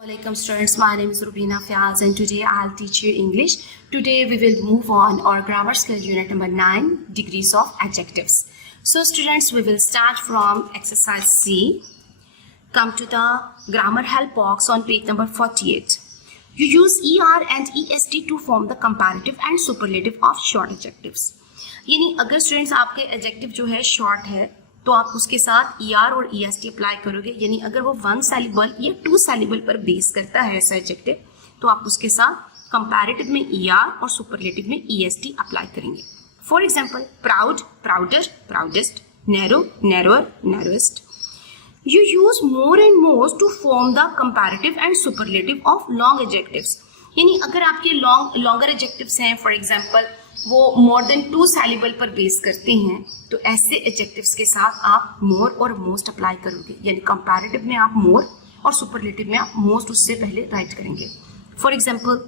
Welcome students, my name is Rubina Fiaz and today I'll teach you English. Today we will move on our grammar skill unit number 9, degrees of adjectives. So students, we will start from exercise C. Come to the grammar help box on page number 48. You use ER and EST to form the comparative and superlative of short adjectives. यानी अगर students आपके adjective जो है short है तो आप उसके साथ ER और EST अप्लाई करोगे, यानी अगर वो 1 syllable या 2 syllable पर बेस करता है ऐसा एडजेक्टिव तो आप उसके साथ कंपैरेटिव में ER और सुपरलेटिव में EST अप्लाई करेंगे. For example, proud, prouder, proudest, narrow, narrower, narrowest. You use more and more to form the comparative and superlative of long adjectives. यानी अगर आपके longer adjectives हैं, फॉर एग्जांपल वो more than 2 syllable पर base करते हैं तो ऐसे adjectives के साथ आप more और most अप्लाई करोगे, यानी comparative में आप more और superlative में आप most उससे पहले राइट करेंगे. फॉर एग्जाम्पल,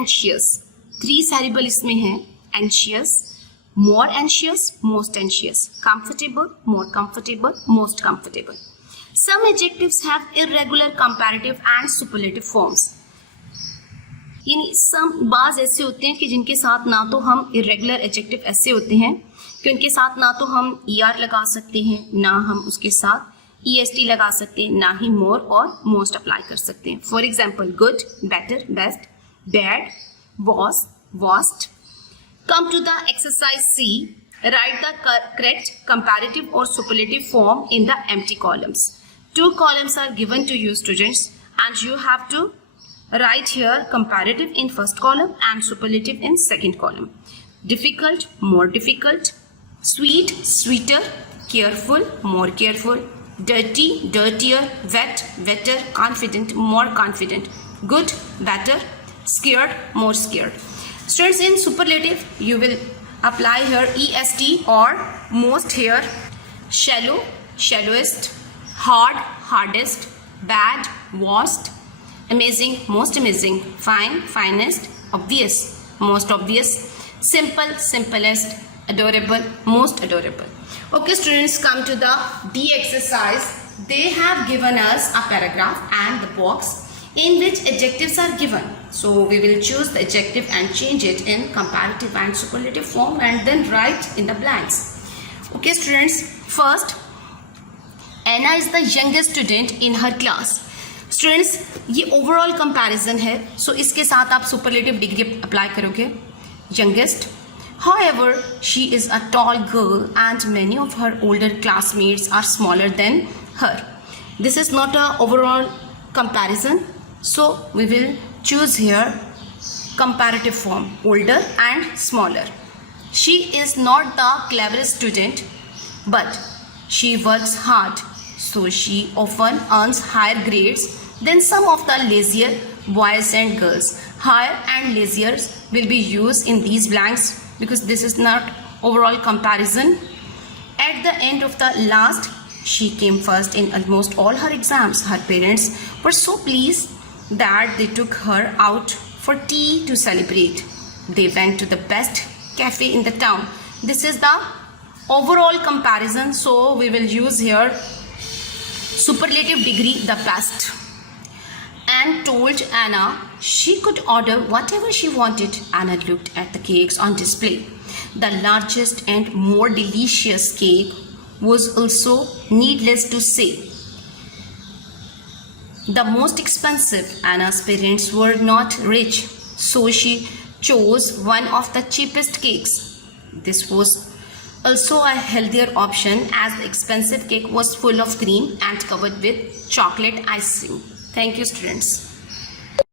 anxious, 3 syllable इसमें है. anxious, more anxious, most anxious, comfortable, more comfortable, most comfortable. Some adjectives have irregular comparative and superlative forms. यानी बाज ऐसे होते हैं कि जिनके साथ ना तो हम इरेगुलर एडजेक्टिव ऐसे होते हैं कि उनके साथ ना तो हम ER लगा सकते हैं, ना हम उसके साथ EST लगा सकते हैं, ना ही मोर और मोस्ट अप्लाई कर सकते हैं. For example, good, better, best, bad, worse, worst. Come to the exercise C. Write the correct comparative or superlative form in the empty columns. 2 columns are given to you students and you have to write here comparative in first column and superlative in second column. Difficult, more difficult. Sweet, sweeter. Careful, more careful. Dirty, dirtier. Wet, wetter. Confident, more confident. Good, better. Scared, more scared. Students, in superlative you will apply here EST or most here. Shallow, shallowest. Hard, hardest. Bad, worst. Amazing, most amazing. Fine, finest. Obvious, most obvious. Simple, simplest. Adorable, most adorable. Okay students, come to the D exercise. They have given us a paragraph and the box in which adjectives are given. So we will choose the adjective and change it in comparative and superlative form and then write in the blanks. Okay students, first, Anna is the youngest student in her class. Students, ये overall comparison है, सो इसके साथ आप superlative degree apply करोगे. Youngest, however she is a tall girl and many of her older classmates are smaller than her. This is not a overall comparison, so we will choose here comparative form, older and smaller. She is not the cleverest student but she works hard, so she often earns higher grades than some of the lazier boys and girls. Higher and lazier will be used in these blanks because this is not overall comparison. At the end of the last, she came first in almost all her exams. Her parents were so pleased that they took her out for tea to celebrate. They went to the best cafe in the town. This is the overall comparison, so we will use here superlative degree, the best. Anne told Anna she could order whatever she wanted. Anna looked at the cakes on display. The largest and more delicious cake was also, needless to say, the most expensive. Anna's parents were not rich, so she chose one of the cheapest cakes. This was also a healthier option as the expensive cake was full of cream and covered with chocolate icing. Thank you students.